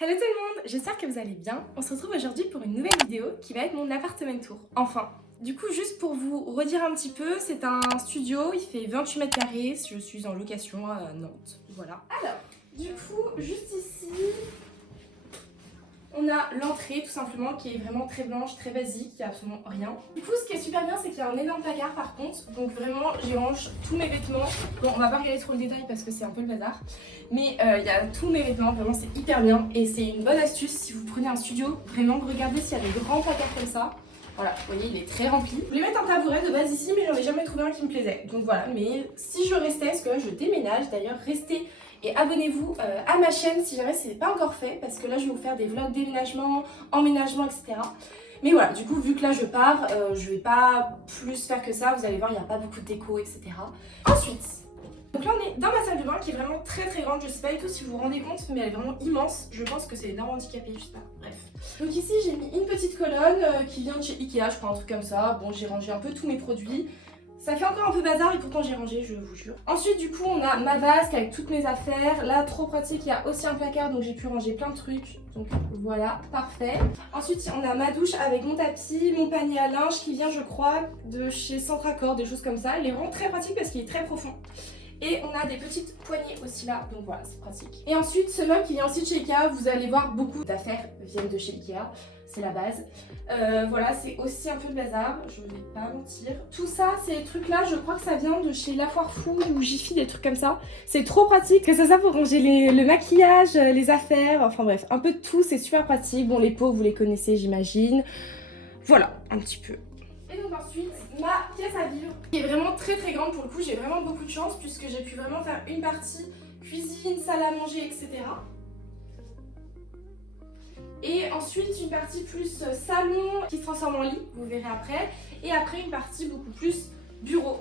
Hello tout le monde, j'espère que vous allez bien. On se retrouve aujourd'hui pour une nouvelle vidéo qui va être mon appartement tour. Enfin, du coup juste pour vous redire un petit peu, c'est un studio, il fait 28 mètres carrés, je suis en location à Nantes, voilà. Alors, du coup, juste ici, on a l'entrée tout simplement qui est vraiment très blanche, très basique, il n'y a absolument rien. Du coup ce qui est super bien c'est qu'il y a un énorme placard par contre, donc vraiment j'y range tous mes vêtements. Bon on va pas regarder trop le détail parce que c'est un peu le bazar, mais il y a tous mes vêtements, vraiment c'est hyper bien et c'est une bonne astuce si vous prenez un studio, vraiment regardez s'il y a des grands placards comme ça. Voilà, vous voyez, il est très rempli. Je voulais mettre un tabouret de base ici, mais j'en ai jamais trouvé un qui me plaisait. Donc voilà, mais si je restais, parce que là je déménage, d'ailleurs restez et abonnez-vous à ma chaîne si jamais ce n'est pas encore fait, parce que là je vais vous faire des vlogs déménagement, emménagement, etc. Mais voilà, du coup vu que là je pars, je vais pas plus faire que ça, vous allez voir, il n'y a pas beaucoup de déco, etc. Ensuite, donc là on est dans ma salle de bain qui est vraiment très très grande, je sais pas du tout si vous vous rendez compte, mais elle est vraiment immense. Je pense que c'est les normes handicapés, je sais pas, bref. Donc ici j'ai mis une petite colonne qui vient de chez Ikea, je crois un truc comme ça. Bon j'ai rangé un peu tous mes produits. Ça fait encore un peu bazar et pourtant j'ai rangé, je vous jure. Ensuite du coup on a ma vasque avec toutes mes affaires. Là trop pratique, il y a aussi un placard donc j'ai pu ranger plein de trucs. Donc voilà, parfait. Ensuite on a ma douche avec mon tapis, mon panier à linge qui vient je crois de chez Centracor, des choses comme ça. Il est vraiment très pratique parce qu'il est très profond. Et on a des petites poignées aussi là, donc voilà, c'est pratique. Et ensuite, ce meuble qui vient aussi de chez Ikea, vous allez voir beaucoup d'affaires viennent de chez Ikea, c'est la base. Voilà, c'est aussi un peu de bazar, je vais pas mentir. Tout ça, ces trucs-là, je crois que ça vient de chez La Foire Fou ou Jiffy, des trucs comme ça. C'est trop pratique, que ça pour ranger le maquillage, les affaires, enfin bref, un peu de tout, c'est super pratique. Bon, les pots, vous les connaissez, j'imagine. Voilà, un petit peu. Et donc ensuite, ma pièce à vivre, qui est vraiment très très grande pour le coup, j'ai vraiment beaucoup de chance puisque j'ai pu vraiment faire une partie cuisine, salle à manger, etc. Et ensuite une partie plus salon qui se transforme en lit, vous verrez après. Et après une partie beaucoup plus bureau.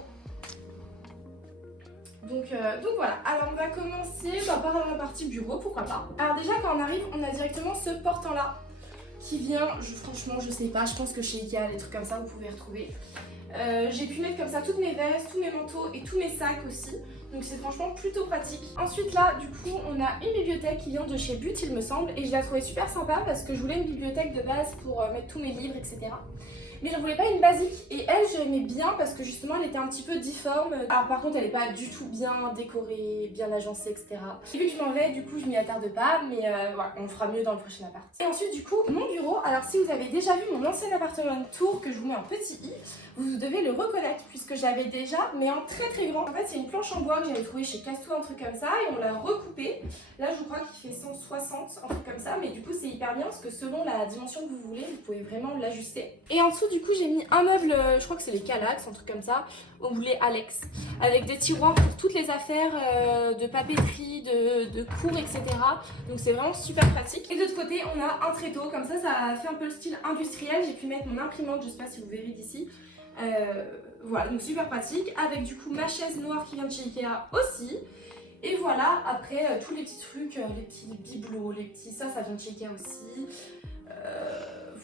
Donc voilà, alors on va commencer par la partie bureau, pourquoi pas. Alors déjà quand on arrive, on a directement ce portant là qui vient, franchement je sais pas, je pense que chez Ikea, des trucs comme ça vous pouvez retrouver. J'ai pu mettre comme ça toutes mes vestes, tous mes manteaux et tous mes sacs aussi. Donc c'est franchement plutôt pratique. Ensuite là du coup on a une bibliothèque qui vient de chez But il me semble. Et je la trouvais super sympa parce que je voulais une bibliothèque de base pour mettre tous mes livres etc. Mais je voulais pas une basique et elle j'aimais bien parce que justement elle était un petit peu difforme. Alors par contre elle est pas du tout bien décorée, bien agencée etc. Et vu que je m'en vais du coup je m'y attarde pas mais voilà on fera mieux dans le prochain appart. Et ensuite du coup mon bureau, alors si vous avez déjà vu mon ancien appartement de Tours que je vous mets en petit i, vous devez le reconnaître puisque j'avais déjà mais en très très grand. En fait c'est une planche en bois que j'avais trouvé chez Casto, un truc comme ça et on l'a recoupé. Là je crois qu'il fait 160, un truc comme ça, mais du coup c'est hyper bien parce que selon la dimension que vous voulez vous pouvez vraiment l'ajuster. Et en dessous du coup j'ai mis un meuble, je crois que c'est les Calax, un truc comme ça, on voulait Alex, avec des tiroirs pour toutes les affaires de papeterie, de cours etc. Donc c'est vraiment super pratique. Et de l'autre côté on a un tréteau, comme ça fait un peu le style industriel, j'ai pu mettre mon imprimante, je sais pas si vous verrez d'ici. Voilà, donc super pratique, avec du coup ma chaise noire qui vient de chez Ikea aussi. Et voilà, après tous les petits trucs, les petits bibelots, les petits, ça vient de chez Ikea aussi.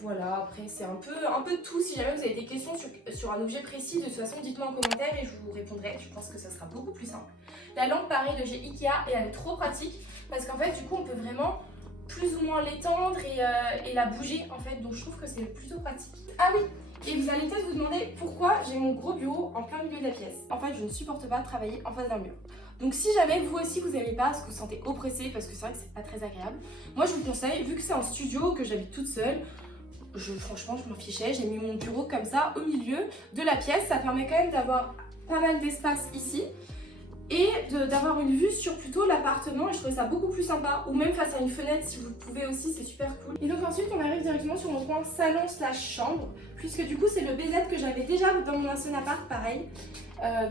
Voilà, après c'est un peu de tout. Si jamais vous avez des questions sur un objet précis, de toute façon dites-moi en commentaire et je vous répondrai. Je pense que ça sera beaucoup plus simple. La lampe pareil de chez Ikea et elle est trop pratique parce qu'en fait du coup on peut vraiment plus ou moins l'étendre et la bouger en fait. Donc je trouve que c'est plutôt pratique. Ah oui, et vous allez peut-être vous demander pourquoi j'ai mon gros bureau en plein milieu de la pièce. En fait je ne supporte pas travailler en face d'un mur. Donc si jamais vous aussi vous n'aimez pas, parce que vous vous sentez oppressé, parce que c'est vrai que c'est pas très agréable, moi je vous conseille, vu que c'est un studio, que j'habite toute seule, franchement je m'en fichais, j'ai mis mon bureau comme ça au milieu de la pièce, ça permet quand même d'avoir pas mal d'espace ici et d'avoir une vue sur plutôt l'appartement et je trouvais ça beaucoup plus sympa, ou même face à une fenêtre si vous pouvez aussi, c'est super cool. Et donc ensuite on arrive directement sur mon coin salon slash chambre, puisque du coup c'est le BZ que j'avais déjà dans mon ancien appart, pareil.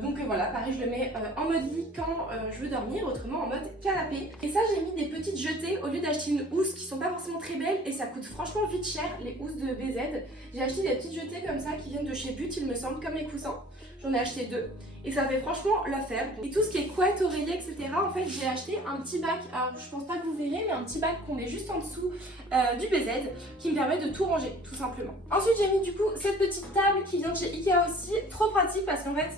Donc voilà, pareil je le mets en mode lit quand je veux dormir, autrement en mode canapé. Et ça j'ai mis des petites jetées au lieu d'acheter une housse qui sont pas forcément très belles et ça coûte franchement vite cher les housses de BZ. J'ai acheté des petites jetées comme ça qui viennent de chez But il me semble, comme les coussins. J'en ai acheté 2 et ça fait franchement l'affaire. Et tout ce qui est couette, oreiller etc. en fait j'ai acheté un petit bac, alors je pense pas que vous verrez mais un petit bac qu'on met juste en dessous du BZ qui me permet de tout ranger tout simplement. Ensuite j'ai mis du coup cette petite table qui vient de chez Ikea aussi, trop pratique parce qu'en fait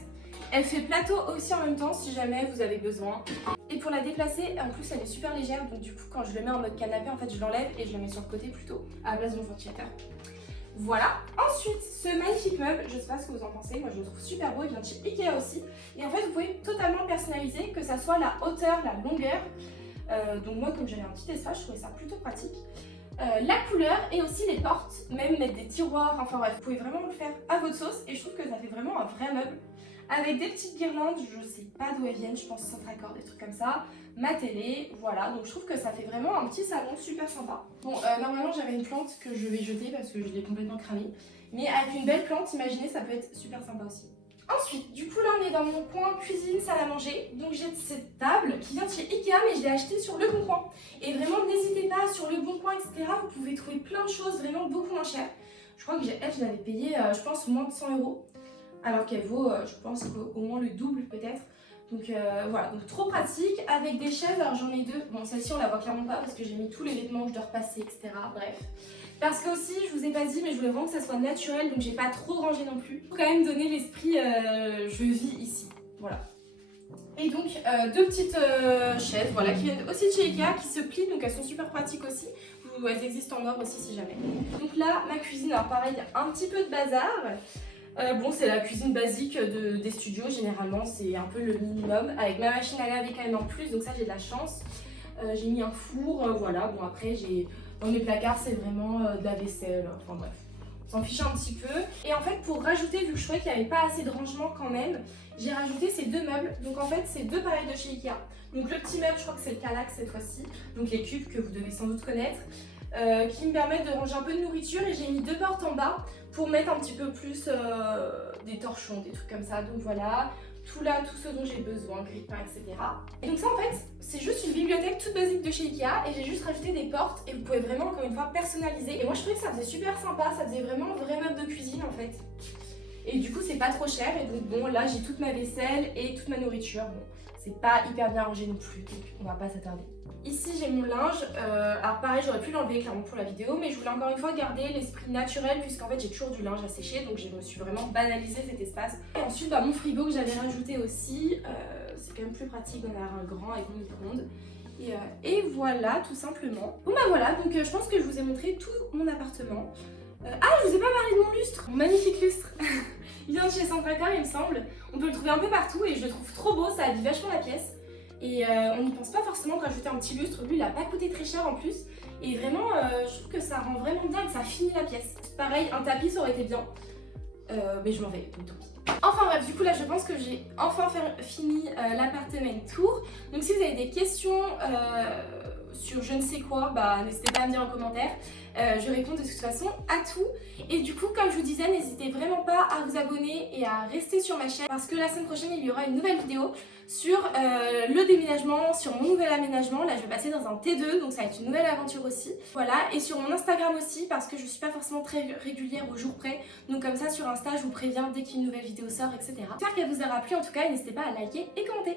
Elle fait plateau aussi en même temps si jamais vous avez besoin. Et pour la déplacer, en plus elle est super légère, donc du coup quand je le mets en mode canapé, en fait je l'enlève et je la mets sur le côté plutôt, à la place de mon ventilateur. Voilà. Ensuite, ce magnifique meuble, je sais pas ce que vous en pensez, moi je le trouve super beau, il vient de chez Ikea aussi. Et en fait vous pouvez totalement le personnaliser, que ça soit la hauteur, la longueur. Donc moi comme j'avais un petit espace, je trouvais ça plutôt pratique. La couleur et aussi les portes, même mettre des tiroirs, enfin bref, vous pouvez vraiment le faire à votre sauce et je trouve que ça fait vraiment un vrai meuble. Avec des petites guirlandes, je sais pas d'où elles viennent, je pense Centracor, des trucs comme ça. Ma télé, voilà, donc je trouve que ça fait vraiment un petit salon super sympa. Bon, normalement j'avais une plante que je vais jeter parce que je l'ai complètement cramée. Mais avec une belle plante, imaginez, ça peut être super sympa aussi. Ensuite, du coup là on est dans mon coin cuisine, salle à manger. Donc j'ai cette table qui vient de chez Ikea mais je l'ai achetée sur Le Bon Coin. Et vraiment n'hésitez pas, sur Le Bon Coin etc. vous pouvez trouver plein de choses vraiment beaucoup moins chères. Je crois que je l'avais payée je pense moins de 100 €. Alors qu'elle vaut je pense au moins le double peut-être. Donc voilà, donc trop pratique avec des chaises, alors j'en ai deux. Bon celle-ci on la voit clairement pas parce que j'ai mis tous les vêtements que je dois repasser etc. Bref. Parce que aussi, je vous ai pas dit, mais je voulais vraiment que ça soit naturel, donc j'ai pas trop rangé non plus. Pour quand même donner l'esprit je vis ici, voilà. Et donc deux petites chaises, voilà, qui viennent aussi de chez Ikea, qui se plient, donc elles sont super pratiques aussi. Elles existent en or aussi si jamais. Donc là, ma cuisine, alors pareil, un petit peu de bazar. Bon, c'est la cuisine basique des studios, généralement, c'est un peu le minimum. Avec ma machine à laver quand même en plus, donc ça j'ai de la chance. J'ai mis un four, voilà, bon après j'ai... Dans mes placards, c'est vraiment de la vaisselle, enfin bref, on s'en fiche un petit peu. Et en fait, pour rajouter, vu que je trouvais qu'il n'y avait pas assez de rangement quand même, j'ai rajouté ces deux meubles. Donc en fait, c'est deux pareils de chez Ikea. Donc le petit meuble, je crois que c'est le Kallax cette fois-ci, donc les cubes que vous devez sans doute connaître, qui me permettent de ranger un peu de nourriture. Et j'ai mis deux portes en bas pour mettre un petit peu plus des torchons, des trucs comme ça. Donc voilà. Tout là, tout ce dont j'ai besoin, grille-pain, etc. Et donc ça en fait, c'est juste une bibliothèque toute basique de chez Ikea et j'ai juste rajouté des portes et vous pouvez vraiment encore une fois personnaliser. Et moi je trouvais que ça faisait super sympa, ça faisait vraiment un vrai meuble de cuisine en fait. Et du coup c'est pas trop cher et donc bon là j'ai toute ma vaisselle et toute ma nourriture. Bon, c'est pas hyper bien rangé non plus donc on va pas s'attarder. Ici j'ai mon linge, alors pareil j'aurais pu l'enlever clairement pour la vidéo mais je voulais encore une fois garder l'esprit naturel puisqu'en fait j'ai toujours du linge à sécher donc je me suis vraiment banalisé cet espace. Et ensuite mon frigo que j'avais rajouté aussi, c'est quand même plus pratique d'en avoir un grand avec mon micro-ondes. Et voilà tout simplement. Bon bah voilà, donc je pense que je vous ai montré tout mon appartement. Ah je vous ai pas parlé de mon lustre, mon magnifique lustre. Il vient de chez Centracor il me semble. On peut le trouver un peu partout et je le trouve trop beau, ça habille vachement la pièce. Et on n'y pense pas forcément de rajouter un petit lustre, lui il a pas coûté très cher en plus. Et vraiment je trouve que ça rend vraiment bien et que ça finit la pièce. Pareil, un tapis ça aurait été bien, mais je m'en vais, donc tant pis. Enfin bref, du coup là je pense que j'ai enfin fini l'appartement tour. Donc si vous avez des questions sur je ne sais quoi, bah n'hésitez pas à me dire en commentaire. Je réponds de toute façon à tout. Et du coup comme je vous disais, n'hésitez vraiment pas à vous abonner et à rester sur ma chaîne parce que la semaine prochaine il y aura une nouvelle vidéo sur le déménagement, sur mon nouvel aménagement. Là je vais passer dans un T2 donc ça va être une nouvelle aventure aussi. Voilà, et sur mon Instagram aussi parce que je suis pas forcément très régulière au jour près. Donc comme ça sur Insta je vous préviens dès qu'une nouvelle vidéo sort, etc. J'espère qu'elle vous aura plu en tout cas et n'hésitez pas à liker et commenter.